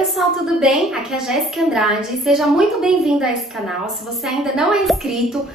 pessoal, tudo bem? Aqui é a Jéssica Andrade, seja muito bem-vindo a esse canal. Se você ainda não é inscrito,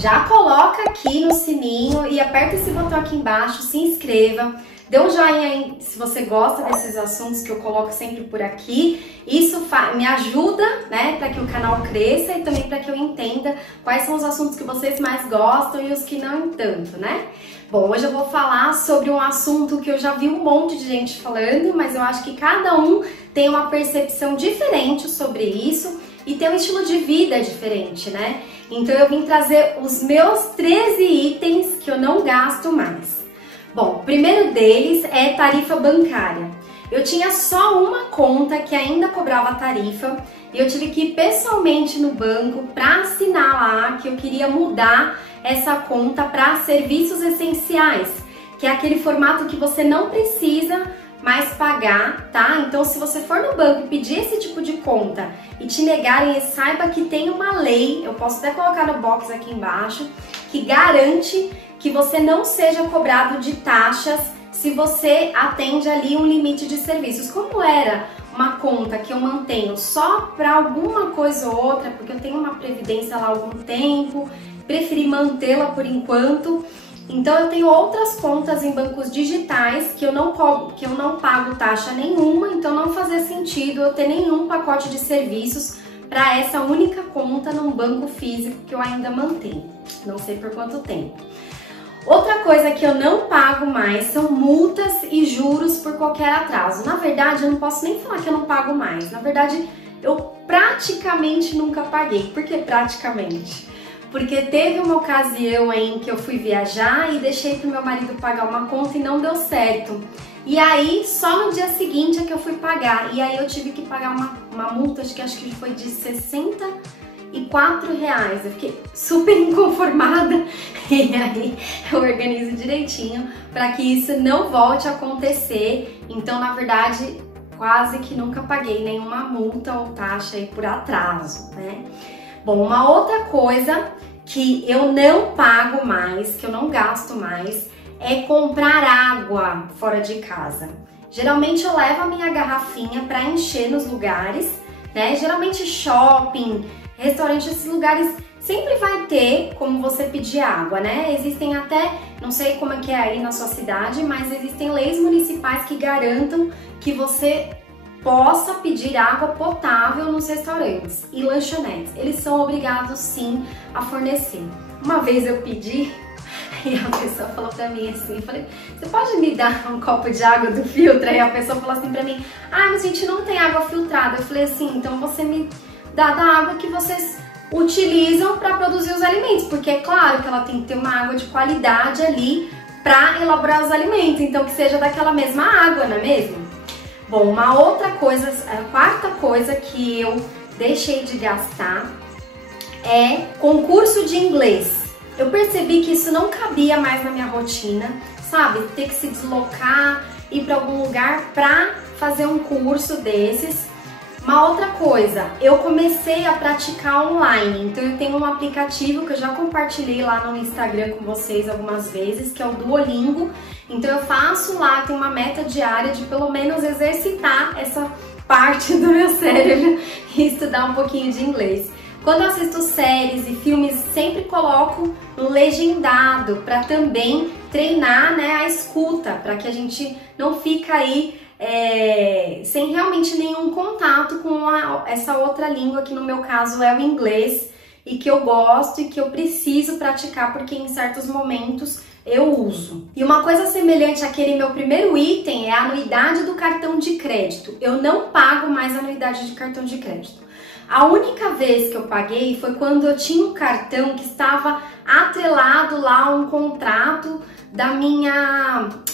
já coloca aqui no sininho e aperta esse botão aqui embaixo, se inscreva. Dê um joinha aí se você gosta desses assuntos que eu coloco sempre por aqui. Isso me ajuda, né, para que o canal cresça e também para que eu entenda quais são os assuntos que vocês mais gostam e os que não tanto, né? Bom, hoje eu vou falar sobre um assunto que eu já vi um monte de gente falando, mas eu acho que cada um tem uma percepção diferente sobre isso e tem um estilo de vida diferente, né? Então eu vim trazer os meus 13 itens que eu não gasto mais. Bom, o primeiro deles é tarifa bancária. Eu tinha só uma conta que ainda cobrava tarifa e eu tive que ir pessoalmente no banco para assinar lá que eu queria mudar essa conta para serviços essenciais, que é aquele formato que você não precisa mais pagar, tá? Então, se você for no banco e pedir esse tipo de conta e te negarem, saiba que tem uma lei, eu posso até colocar no box aqui embaixo, que garante que você não seja cobrado de taxas se você atende ali um limite de serviços. Como era uma conta que eu mantenho só para alguma coisa ou outra, porque eu tenho uma previdência lá há algum tempo, preferi mantê-la por enquanto. Então eu tenho outras contas em bancos digitais que eu não pago taxa nenhuma, então não fazia sentido eu ter nenhum pacote de serviços para essa única conta num banco físico que eu ainda mantenho. Não sei por quanto tempo. Outra coisa que eu não pago mais são multas e juros por qualquer atraso. Na verdade, eu não posso nem falar que eu não pago mais. Na verdade, eu praticamente nunca paguei. Por que praticamente? Porque teve uma ocasião em que eu fui viajar e deixei pro meu marido pagar uma conta e não deu certo. E aí, só no dia seguinte é que eu fui pagar. E aí eu tive que pagar uma multa, acho que foi de R$64. Eu fiquei super inconformada e aí eu organizo direitinho para que isso não volte a acontecer. Então, na verdade, quase que nunca paguei nenhuma multa ou taxa aí por atraso, né? Bom, uma outra coisa que eu não pago mais, que eu não gasto mais, é comprar água fora de casa. Geralmente eu levo a minha garrafinha para encher nos lugares, né? Geralmente shopping, restaurante, esses lugares sempre vai ter como você pedir água, né? Existem até, não sei como é que é aí na sua cidade, mas existem leis municipais que garantam que você possa pedir água potável nos restaurantes e lanchonetes. Eles são obrigados sim a fornecer. Uma vez eu pedi e a pessoa falou pra mim assim, eu falei, você pode me dar um copo de água do filtro? E a pessoa falou assim pra mim, ah, mas a gente não tem água filtrada. Eu falei assim, então você me dá da água que vocês utilizam para produzir os alimentos, porque é claro que ela tem que ter uma água de qualidade ali para elaborar os alimentos, então que seja daquela mesma água, não é mesmo? Bom, uma outra coisa, a quarta coisa que eu deixei de gastar é concurso de inglês. Eu percebi que isso não cabia mais na minha rotina, sabe? Ter que se deslocar, ir para algum lugar para fazer um curso desses. Uma outra coisa, eu comecei a praticar online, então eu tenho um aplicativo que eu já compartilhei lá no Instagram com vocês algumas vezes, que é o Duolingo. Então eu faço lá, tenho uma meta diária de pelo menos exercitar essa parte do meu cérebro e estudar um pouquinho de inglês. Quando eu assisto séries e filmes, sempre coloco no legendado para também treinar, né, a escuta, para que a gente não fica aí sem realmente nenhum contato com essa outra língua, que no meu caso é o inglês, e que eu gosto e que eu preciso praticar porque em certos momentos eu uso. E uma coisa semelhante àquele meu primeiro item é a anuidade do cartão de crédito. Eu não pago mais anuidade de cartão de crédito. A única vez que eu paguei foi quando eu tinha um cartão que estava atrelado lá a um contrato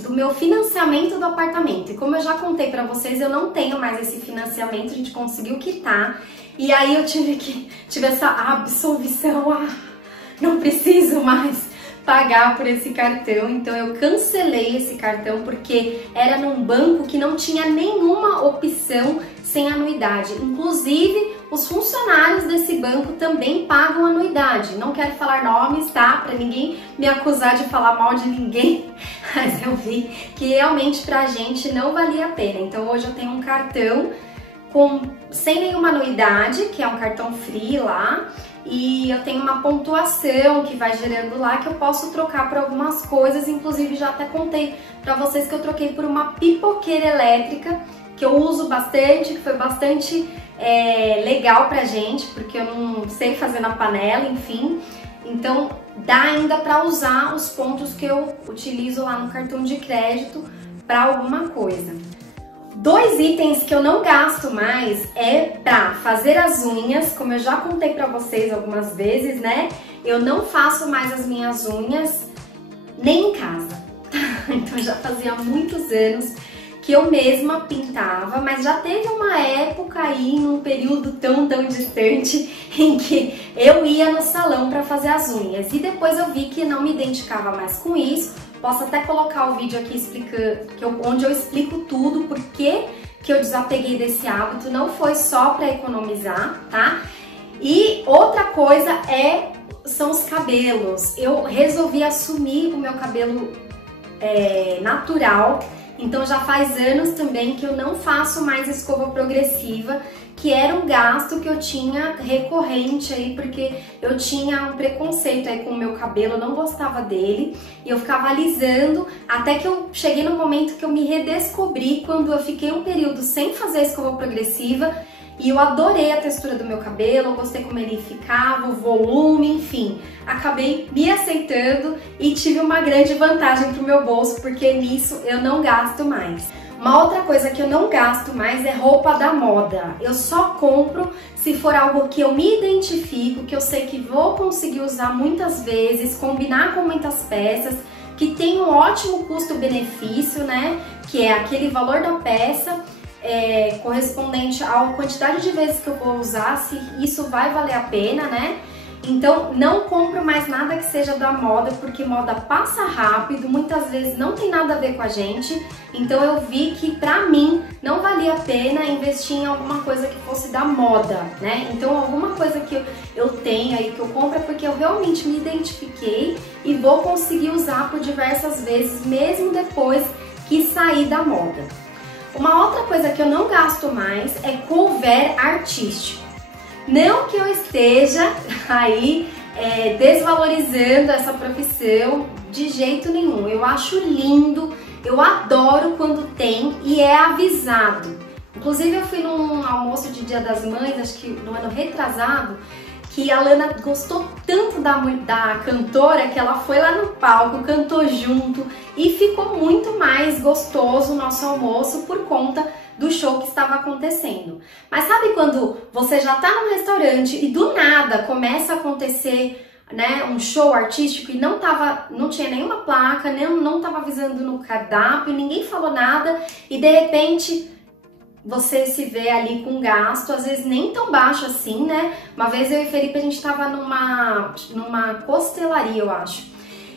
do meu financiamento do apartamento. E como eu já contei pra vocês, eu não tenho mais esse financiamento, a gente conseguiu quitar. E aí eu tive essa absolvição, não preciso mais pagar por esse cartão, então eu cancelei esse cartão porque era num banco que não tinha nenhuma opção sem anuidade. Inclusive, os funcionários desse banco também pagam anuidade. Não quero falar nomes, tá? Pra ninguém me acusar de falar mal de ninguém, mas eu vi que realmente pra gente não valia a pena. Então hoje eu tenho um cartão sem nenhuma anuidade, que é um cartão free lá, e eu tenho uma pontuação que vai gerando lá que eu posso trocar por algumas coisas, inclusive já até contei pra vocês que eu troquei por uma pipoqueira elétrica, que eu uso bastante, que foi bastante legal pra gente, porque eu não sei fazer na panela, enfim, então dá ainda pra usar os pontos que eu utilizo lá no cartão de crédito pra alguma coisa. 2 itens que eu não gasto mais é pra fazer as unhas, como eu já contei pra vocês algumas vezes, né? Eu não faço mais as minhas unhas nem em casa. Então já fazia muitos anos que eu mesma pintava, mas já teve uma época aí, num período tão distante, em que eu ia no salão pra fazer as unhas. E depois eu vi que não me identificava mais com isso. Posso até colocar o vídeo aqui onde eu explico tudo, porque que eu desapeguei desse hábito, não foi só para economizar, tá? E outra coisa são os cabelos. Eu resolvi assumir o meu cabelo natural, então já faz anos também que eu não faço mais escova progressiva, que era um gasto que eu tinha recorrente aí, porque eu tinha um preconceito aí com o meu cabelo, eu não gostava dele, e eu ficava alisando, até que eu cheguei no momento que eu me redescobri, quando eu fiquei um período sem fazer a escova progressiva, e eu adorei a textura do meu cabelo, eu gostei como ele ficava, o volume, enfim, acabei me aceitando e tive uma grande vantagem pro meu bolso, porque nisso eu não gasto mais. Uma outra coisa que eu não gasto mais é roupa da moda. Eu só compro se for algo que eu me identifico, que eu sei que vou conseguir usar muitas vezes, combinar com muitas peças, que tem um ótimo custo-benefício, né? Que é aquele valor da peça correspondente à quantidade de vezes que eu vou usar, se isso vai valer a pena, né? Então não compro mais nada que seja da moda, porque moda passa rápido, muitas vezes não tem nada a ver com a gente. Então eu vi que pra mim não valia a pena investir em alguma coisa que fosse da moda, né? Então alguma coisa que eu tenho aí, que eu compro, é porque eu realmente me identifiquei e vou conseguir usar por diversas vezes, mesmo depois que sair da moda. Uma outra coisa que eu não gasto mais é cover artístico. Não que eu esteja aí desvalorizando essa profissão de jeito nenhum. Eu acho lindo, eu adoro quando tem e é avisado. Inclusive eu fui num almoço de Dia das Mães, acho que no ano retrasado, que a Lana gostou tanto da cantora que ela foi lá no palco, cantou junto e ficou muito mais gostoso o nosso almoço por conta do show que estava acontecendo. Mas sabe quando você já tá num restaurante e do nada começa a acontecer, né, um show artístico e não tinha nenhuma placa, não tava avisando no cardápio, ninguém falou nada e de repente você se vê ali com gasto, às vezes nem tão baixo assim, né? Uma vez eu e Felipe, a gente tava numa costelaria, eu acho,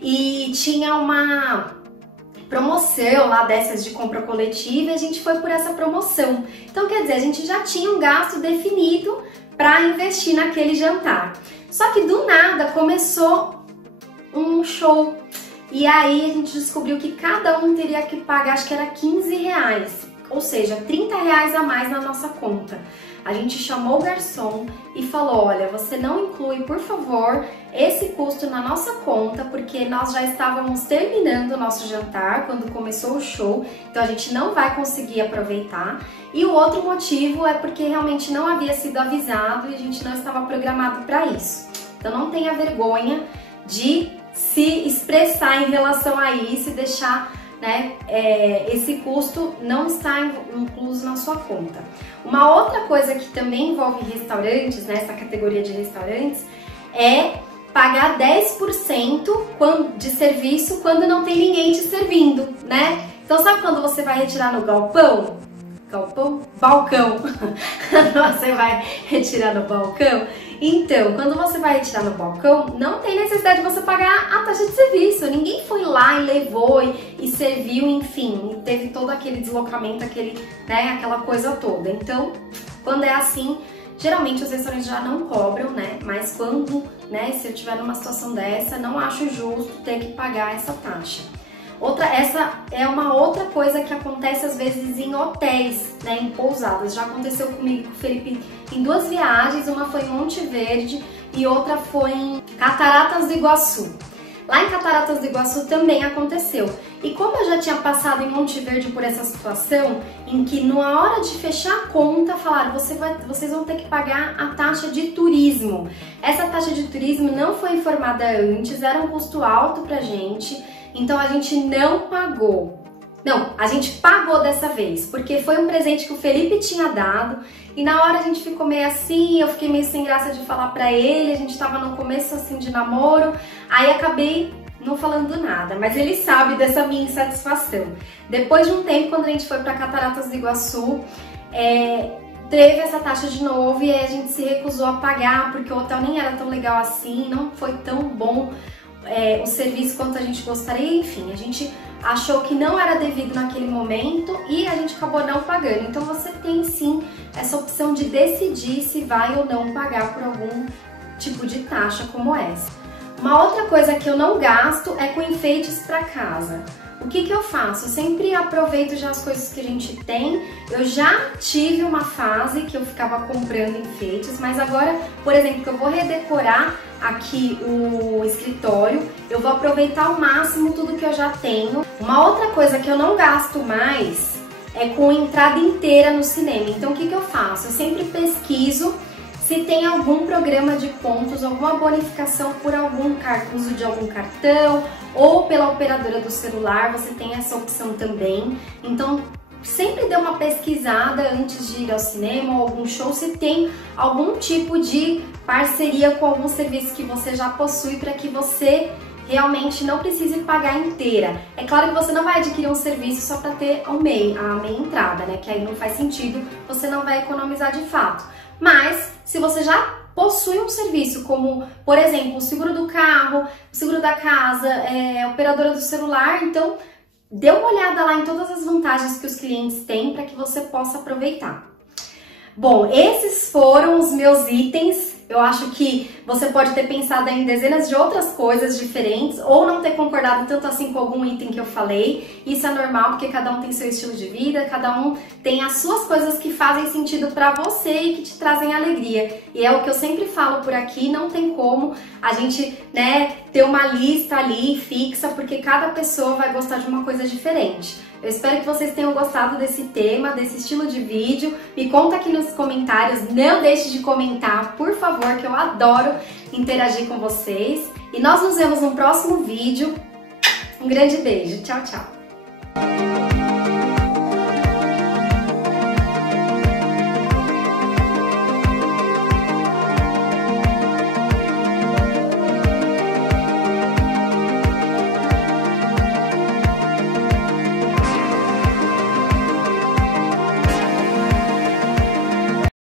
e tinha uma promoção lá dessas de compra coletiva e a gente foi por essa promoção. Então, quer dizer, a gente já tinha um gasto definido para investir naquele jantar. Só que do nada começou um show e aí a gente descobriu que cada um teria que pagar, acho que era 15 reais. Ou seja, 30 reais a mais na nossa conta. A gente chamou o garçom e falou, olha, você não inclui, por favor, esse custo na nossa conta, porque nós já estávamos terminando o nosso jantar quando começou o show, então a gente não vai conseguir aproveitar. E o outro motivo é porque realmente não havia sido avisado e a gente não estava programado para isso. Então não tenha vergonha de se expressar em relação a isso e deixar, né, esse custo não está incluso na sua conta. Uma outra coisa que também envolve restaurantes, né, essa categoria de restaurantes, é pagar 10% de serviço quando não tem ninguém te servindo, né? Então sabe quando você vai retirar no galpão? Balcão. Você vai retirar no balcão? Então, quando você vai retirar no balcão, não tem necessidade de você pagar a taxa de serviço. Ninguém foi lá e levou e serviu, enfim, e teve todo aquele deslocamento, né, aquela coisa toda. Então, quando é assim, geralmente os restaurantes já não cobram, né? Mas quando, né, se eu tiver numa situação dessa, não acho justo ter que pagar essa taxa. Essa é uma outra coisa que acontece às vezes em hotéis, né, em pousadas. Já aconteceu comigo com o Felipe em 2 viagens, uma foi em Monte Verde e outra foi em Cataratas do Iguaçu. Lá em Cataratas do Iguaçu também aconteceu. E como eu já tinha passado em Monte Verde por essa situação, em que na hora de fechar a conta, falaram, vocês vão ter que pagar a taxa de turismo. Essa taxa de turismo não foi informada antes, era um custo alto pra gente, então a gente não pagou. Não, a gente pagou dessa vez, porque foi um presente que o Felipe tinha dado e na hora a gente ficou meio assim, eu fiquei meio sem graça de falar pra ele, a gente tava no começo assim de namoro, aí acabei não falando nada, mas ele sabe dessa minha insatisfação. Depois de um tempo, quando a gente foi pra Cataratas do Iguaçu, teve essa taxa de novo e aí a gente se recusou a pagar, porque o hotel nem era tão legal assim, não foi tão bom o serviço quanto a gente gostaria, enfim, a gente achou que não era devido naquele momento e a gente acabou não pagando. Então você tem sim essa opção de decidir se vai ou não pagar por algum tipo de taxa como essa. Uma outra coisa que eu não gasto é com enfeites para casa. O que eu faço? Eu sempre aproveito já as coisas que a gente tem. Eu já tive uma fase que eu ficava comprando enfeites, mas agora, por exemplo, que eu vou redecorar aqui o escritório, eu vou aproveitar ao máximo tudo que eu já tenho. Uma outra coisa que eu não gasto mais é com entrada inteira no cinema. Então o que eu faço? Eu sempre pesquiso se tem algum programa de pontos, alguma bonificação por algum uso de algum cartão ou pela operadora do celular, você tem essa opção também. Então sempre dê uma pesquisada antes de ir ao cinema ou algum show se tem algum tipo de parceria com algum serviço que você já possui para que você realmente não precise pagar inteira. É claro que você não vai adquirir um serviço só para ter a meia entrada, né? Que aí não faz sentido, você não vai economizar de fato. Mas se você já possui um serviço como, por exemplo, o seguro do carro, o seguro da casa, a operadora do celular, então dê uma olhada lá em todas as vantagens que os clientes têm para que você possa aproveitar. Bom, esses foram os meus itens. Eu acho que você pode ter pensado em dezenas de outras coisas diferentes ou não ter concordado tanto assim com algum item que eu falei. Isso é normal porque cada um tem seu estilo de vida, cada um tem as suas coisas que fazem sentido para você e que te trazem alegria. E é o que eu sempre falo por aqui, não tem como a gente, né, ter uma lista ali fixa, porque cada pessoa vai gostar de uma coisa diferente. Eu espero que vocês tenham gostado desse tema, desse estilo de vídeo. Me conta aqui nos comentários, não deixe de comentar, por favor, que eu adoro interagir com vocês. E nós nos vemos no próximo vídeo. Um grande beijo, tchau, tchau!